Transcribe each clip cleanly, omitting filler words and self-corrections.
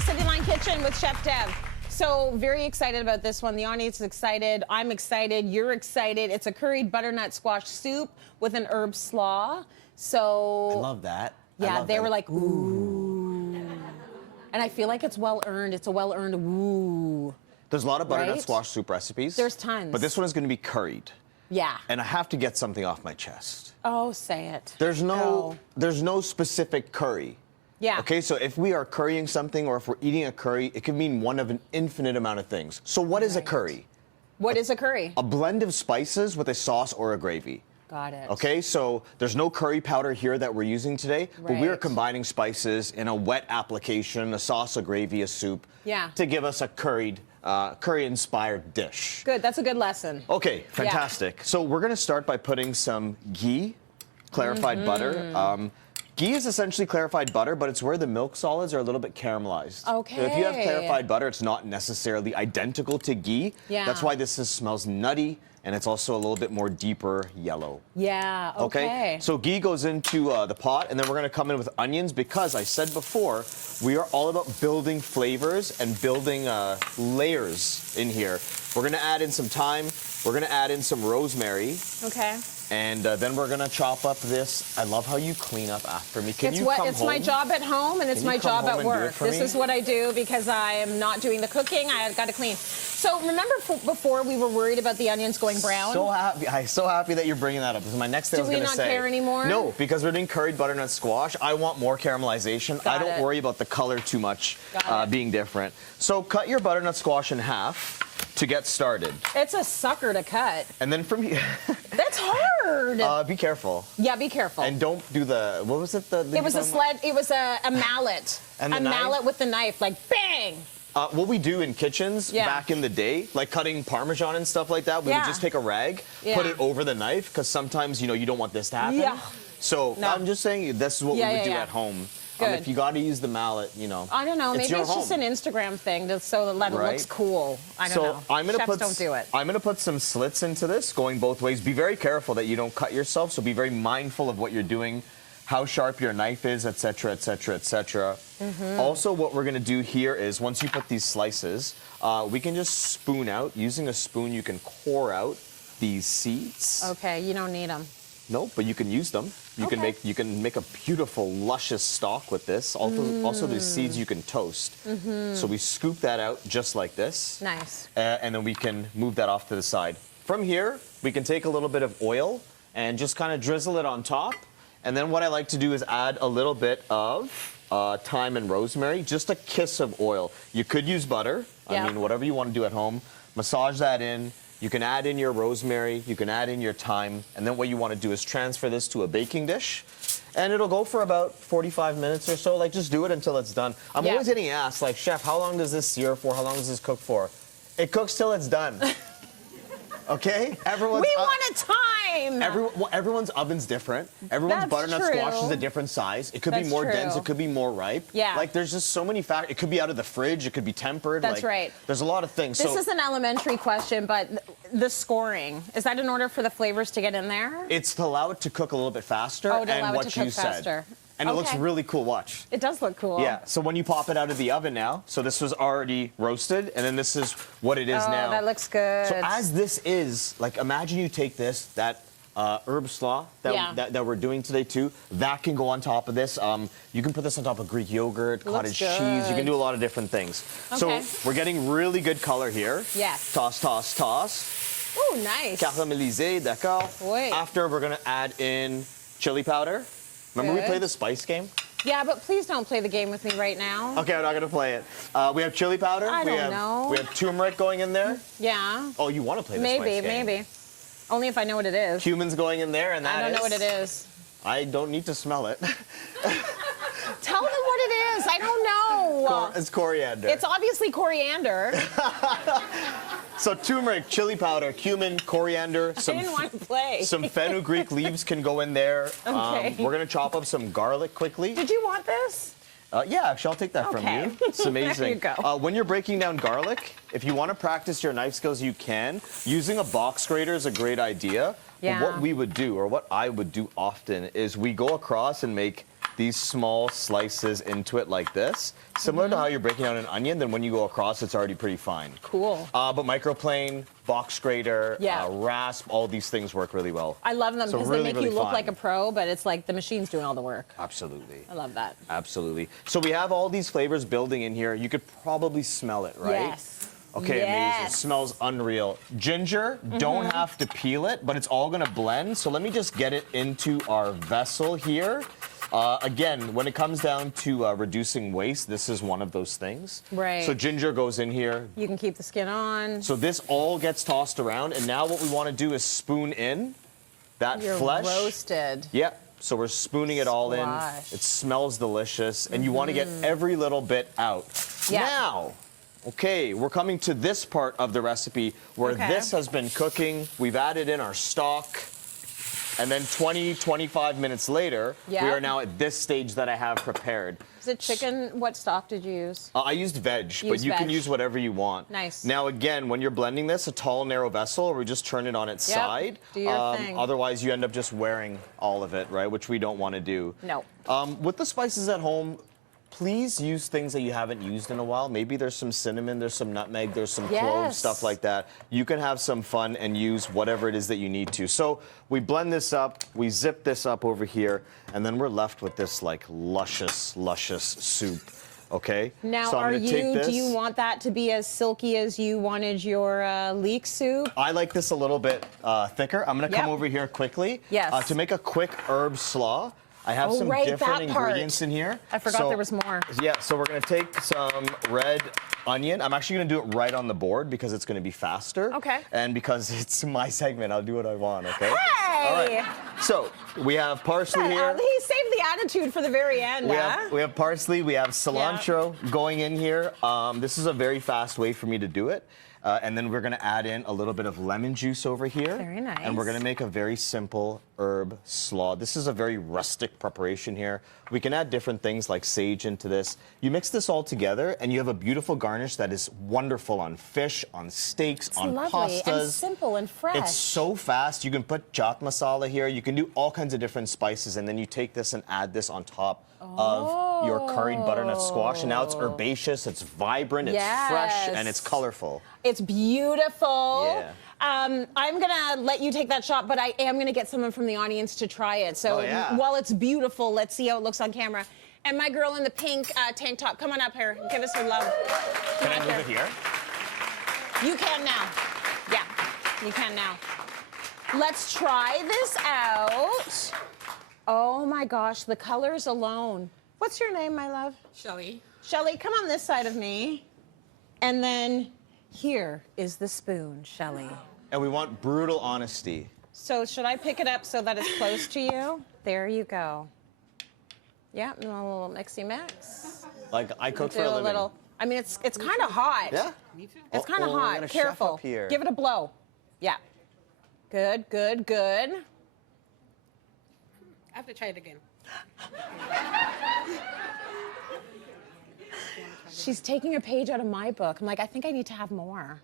Cityline Kitchen with Chef Dev. So very excited about this one. The audience is excited. I'm excited. You're excited. It's a curried butternut squash soup with an herb slaw. So I love that. Yeah, they were like, ooh. And I feel like it's well earned. It's a well earned ooh. There's a lot of butternut squash soup recipes. There's tons. But this one is going to be curried. Yeah. And I have to get something off my chest. Oh, say it. There's no specific curry. Yeah. Okay, so if we are currying something or if we're eating a curry, it could mean one of an infinite amount of things. So what is a curry? What is a curry? A blend of spices with a sauce or a gravy. Got it. Okay, so there's no curry powder here that we're using today, but we are Right. combining spices in a wet application, a sauce, a gravy, a soup, to give us a curry-inspired dish. Good, that's a good lesson. Okay, fantastic. So we're gonna start by putting some ghee, clarified butter. Ghee is essentially clarified butter, but it's where the milk solids are a little bit caramelized. Okay. So if you have clarified butter, it's not necessarily identical to ghee. Yeah. That's why this smells nutty, and it's also a little bit more deeper yellow. Yeah, okay. So ghee goes into the pot, and then we're gonna come in with onions because I said before, we are all about building flavors and building layers in here. We're gonna add in some thyme, we're gonna add in some rosemary. Okay. And then we're gonna chop up this. I love how you clean up after me. Can you come It's home? my job at home, and it's my job at work. This is what I do because I am not doing the cooking. I've got to clean. So remember before we were worried about the onions going brown? So happy. I'm so happy that you're bringing that up. This is my next thing I was going to say. Do we not care anymore? No, because we're doing curried butternut squash. I want more caramelization. I don't worry about the color too much being different. So cut your butternut squash in half to get started. It's a sucker to cut. And then from here... That's hard. Be careful. Yeah, be careful. And don't do the... What was it? It was a sled. It was a mallet. And a mallet with the knife, like bang. What we do in kitchens back in the day, like cutting Parmesan and stuff like that, we would just take a rag, put it over the knife, because sometimes, you know, you don't want this to happen. Yeah. So I'm just saying this is what we would do at home. If you got to use the mallet, you know. I don't know. Maybe it's just an Instagram thing, so that it looks cool. I don't know. I'm gonna Chefs don't do it. I'm going to put some slits into this, going both ways. Be very careful that you don't cut yourself, so be very mindful of what you're doing, how sharp your knife is, etc., etc., etc. Also, what we're going to do here is once you put these slices, we can just spoon out. Using a spoon, you can core out these seeds. Okay, you don't need them. No, but you can use them. You can make a beautiful, luscious stock with this. Also, these seeds you can toast. So we scoop that out just like this. Nice. And then we can move that off to the side. From here, we can take a little bit of oil and just kind of drizzle it on top. And then what I like to do is add a little bit of thyme and rosemary, just a kiss of oil. You could use butter. I mean, whatever you want to do at home. Massage that in. You can add in your rosemary, you can add in your thyme, and then what you want to do is transfer this to a baking dish, and it'll go for about 45 minutes or so. Like, just do it until it's done. I'm always getting asked, like, Chef, how long does this sear for? How long does this cook for? It cooks till it's done. Okay? We want a time! Everyone's oven's different. Everyone's butternut squash is a different size. It could be more dense, it could be more ripe. Yeah. Like, there's just so many factors. It could be out of the fridge, it could be tempered. That's right. There's a lot of things. This is an elementary question, but the scoring, is that in order for the flavors to get in there? It's to allow it to cook a little bit faster. Oh, to allow it to cook faster. And it looks really cool, watch. It does look cool. Yeah, so when you pop it out of the oven now, so this was already roasted, and then this is what it is now. Oh, that looks good. So as this is, like, imagine you take this, that herb slaw that we're doing today too, that can go on top of this. You can put this on top of Greek yogurt, cottage cheese, you can do a lot of different things. So we're getting really good color here. Yes. Toss, toss, toss. Oh, nice. Caramélisé, d'accord. Oui. After, we're gonna add in chili powder. Remember we played the spice game? Yeah, but please don't play the game with me right now. Okay, I'm not gonna play it. We have chili powder. I don't know. We have turmeric going in there. Yeah. Oh, you want to play the spice game? Maybe. Only if I know what it is. Cumin's going in there, and I don't know what it is. I don't need to smell it. Tell them what it is. I don't know. It's coriander. It's obviously coriander. So turmeric, chili powder, cumin, coriander. I didn't want to play. Some fenugreek leaves can go in there. Okay. We're gonna chop up some garlic quickly. Did you want this? Yeah, actually, I'll take that from you. It's amazing. There you go. When you're breaking down garlic, if you want to practice your knife skills, you can. Using a box grater is a great idea. Yeah. But what we would do, or what I would do often, is we go across and make these small slices into it like this. Similar to how you're breaking down an onion, then when you go across, it's already pretty fine. Cool. But microplane, box grater, rasp, all these things work really well. I love them So because really, they make really you look fun. like a pro, but it's like the machine's doing all the work. Absolutely. I love that. Absolutely. So we have all these flavors building in here. You could probably smell it, right? Yes. Okay, amazing. It smells unreal. Ginger, don't have to peel it, but it's all gonna blend. So let me just get it into our vessel here. Again, when it comes down to reducing waste, this is one of those things. Right. So ginger goes in here. You can keep the skin on. So this all gets tossed around, and now what we wanna do is spoon in that You're flesh. roasted. Yep. So we're spooning it all in. Squash. It smells delicious, and you want to get every little bit out. Yeah. Now, okay, we're coming to this part of the recipe where this has been cooking. We've added in our stock, and then 20, 25 minutes later, we are now at this stage that I have prepared. Is it chicken? What stock did you use? I used veg, but you can use whatever you want. Nice. Now, again, when you're blending this, a tall, narrow vessel, or we just turn it on its side. Do your thing. Otherwise, you end up just wearing all of it, right? Which we don't want to do. No. With the spices at home, please use things that you haven't used in a while. Maybe there's some cinnamon, there's some nutmeg, there's some cloves, stuff like that. You can have some fun and use whatever it is that you need to. So we blend this up, we zip this up over here, and then we're left with this like luscious, luscious soup. Okay. Now, so I'm gonna take this. do you want that to be as silky as you wanted your leek soup? I like this a little bit thicker. I'm gonna come over here quickly. Yes. To make a quick herb slaw. I have some different ingredients in here. I forgot there was more. Yeah, so we're gonna take some red onion. I'm actually gonna do it right on the board because it's gonna be faster. Okay. And because it's my segment, I'll do what I want, okay? Hey! All right. So we have parsley here. He saved the attitude for the very end, We have parsley, we have cilantro going in here. This is a very fast way for me to do it. And then we're gonna add in a little bit of lemon juice over here. Very nice. And we're gonna make a very simple herb slaw. This is a very rustic preparation here. We can add different things like sage into this. You mix this all together and you have a beautiful garnish that is wonderful on fish, on steaks, on lovely pastas. and simple and fresh. It's so fast. You can put chaat masala here. You can do all kinds of different spices, and then you take this and add this on top of your curried butternut squash. And now it's herbaceous, it's vibrant, it's fresh, and it's colorful. It's beautiful. Yeah. I'm gonna let you take that shot, but I am gonna get someone from the audience to try it. So while it's beautiful, let's see how it looks on camera. And my girl in the pink tank top, come on up here. Give us her love. Can I move it here? You can now. Yeah, you can now. Let's try this out. Oh my gosh, the colors alone. What's your name, my love? Shelly. Shelly, come on this side of me. And then here is the spoon, Shelly. And we want brutal honesty. So should I pick it up so that it's close to you? There you go. Yeah, a little mixy mix. Like I cook for Do a a living. little. I mean, it's kind of hot. Yeah? Me too. It's kind of we got hot. a chef Careful. up here. Give it a blow. Yeah. Good, good, good. I have to try it again. She's taking a page out of my book. I'm like, I think I need to have more.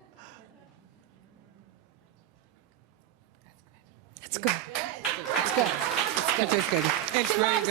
That's good. It's good. It's good. It is good. It's very good.